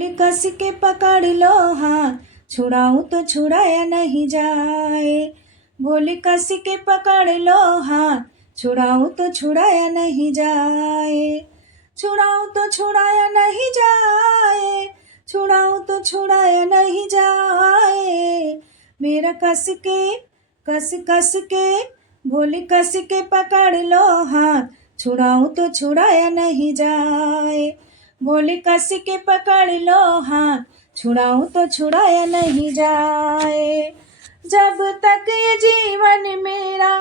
बोली कस के पकड़ लो हाथ, छुड़ाऊं तो छुड़ाया नहीं जाए। बोली कस के पकड़ लो हाथ, छुड़ाऊं तो छुड़ाया नहीं जाए। छुड़ाऊं तो छुड़ाया नहीं जाए, छुड़ाऊं तो छुड़ाया नहीं जाए। मेरा कस के बोली कस के पकड़ लो हाथ, छुड़ाऊं तो छुड़ाया नहीं जाए। बोली कस के पकड़ लो हाथ, छुड़ाऊं तो छुड़ाया नहीं जाए। जब तक ये जीवन मेरा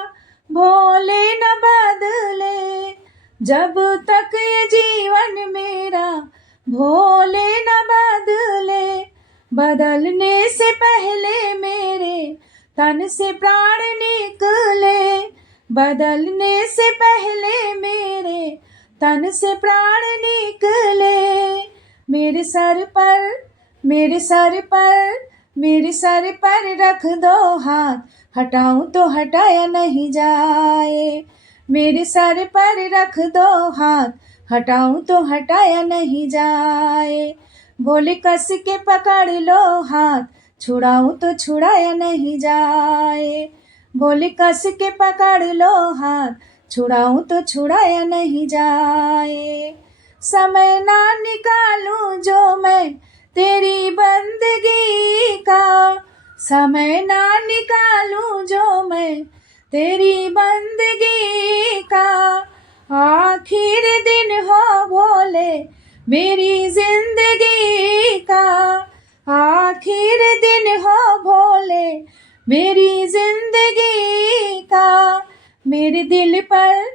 भोले न बदले, जब तक ये जीवन मेरा भोले न बदले, बदलने से पहले मेरे तन से प्राण निकले, बदलने से पहले मेरे तन से प्राण निकले। मेरे सर पर मेरे सर पर मेरे सर पर रख दो हाथ, हटाऊं तो हटाया नहीं जाए। मेरे सर पर रख दो हाथ, हटाऊं तो हटाया नहीं जाए। बोले कस के पकड़ लो हाथ, छुड़ाऊं तो छुड़ाया नहीं जाए। बोले कस के पकड़ लो हाथ, छुड़ाऊं तो छुड़ाया नहीं जाए। समय ना निकालूं जो मैं तेरी बंदगी का, समय ना निकालूं जो मैं तेरी बंदगी का। आखिर दिन हो भोले मेरी जिंदगी का, आखिर दिन हो भोले मेरी जिंदगी का। मेरे दिल पर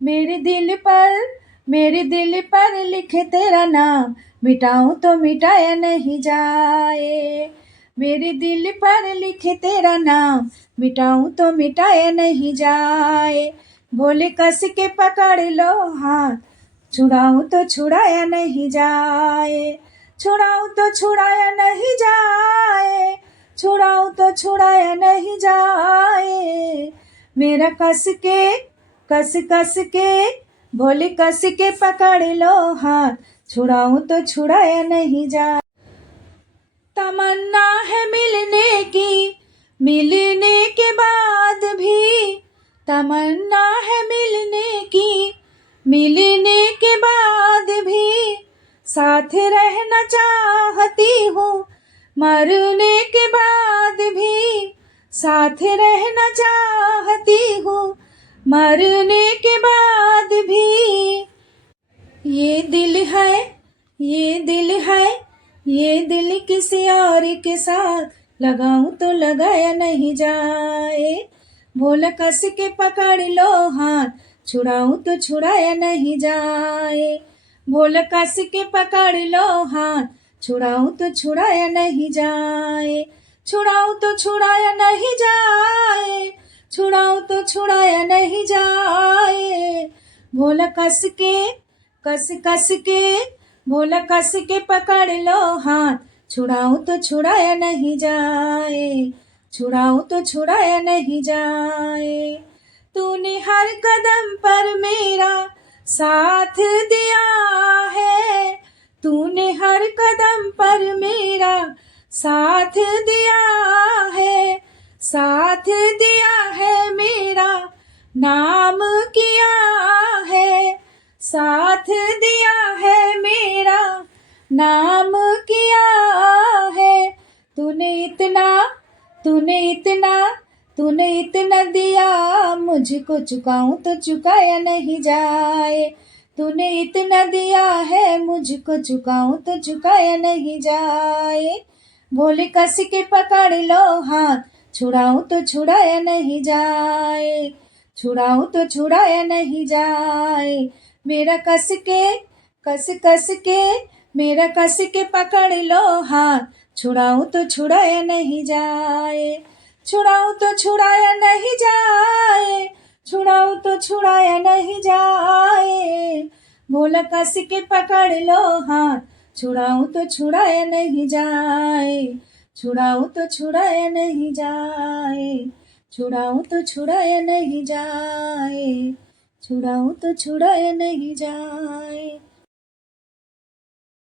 मेरे दिल पर मेरे दिल पर लिखे तेरा नाम, मिटाऊं तो मिटाया नहीं जाए। मेरे दिल पर लिखे तेरा नाम, मिटाऊं तो मिटाया नहीं जाए। बोले कस के पकड़ लो हाथ, छुड़ाऊं तो छुड़ाया नहीं जाए। छुड़ाऊं तो छुड़ाया नहीं जाए, छुड़ाऊं तो छुड़ाया नहीं जाए। मेरा कस के बोले कस के पकड़ लो हाथ, छुड़ाऊं तो छुड़ाया नहीं जाए। तमन्ना है मिलने की, मिलने के बाद भी, तमन्ना है मिलने की, मिलने के बाद भी। साथ रहना चाहती हूँ मरने के बाद भी, साथ रहना चाहती हूँ मरने के बाद भी। ये दिल है ये दिल है ये दिल किसी और के साथ, लगाऊं तो लगाया नहीं जाए। बोला कस के पकड़ लो हाथ, छुड़ाऊं तो छुड़ाया नहीं जाए। बोला कस के पकड़ लो हाथ, छुड़ाऊं तो छुड़ाया नहीं जाए। छुड़ाऊं तो छुड़ाया नहीं जाए, छुड़ाऊं तो छुड़ाया नहीं जाए। बोला कस के बोला कस के पकड़ लो हाथ, छुड़ाऊं तो छुड़ाया नहीं जाए, छुड़ाऊं तो छुड़ाया नहीं जाए। तूने हर कदम पर मेरा साथ दिया है, तूने हर कदम पर मेरा साथ दिया है, साथ दिया है मेरा नाम किया है, साथ दिया है मेरा नाम किया है। तूने इतना दिया मुझको, चुकाऊं तो चुकाया नहीं जाए। तूने इतना दिया है मुझको, चुकाऊं तो चुकाया नहीं जाए। बोले कस के पकड़ लो हाथ, छुड़ाऊं तो छुड़ाया नहीं जाए, छुड़ाऊं तो छुड़ाया नहीं जाए। मेरा कस के मेरा कस के पकड़ लो हाथ, छुड़ाऊं तो छुड़ाया नहीं जाए, छुड़ाऊं तो छुड़ाया नहीं जाए, छुड़ाऊं तो छुड़ाया नहीं जाए। बोला कस के पकड़ लो हाथ, छुड़ाऊं तो छुड़ाया नहीं जाए, छुड़ाऊं तो छुड़ाया नहीं जाए, छुड़ाऊं तो छुड़ाया नहीं जाए, छुड़ाऊं तो छुड़ाया नहीं जाए।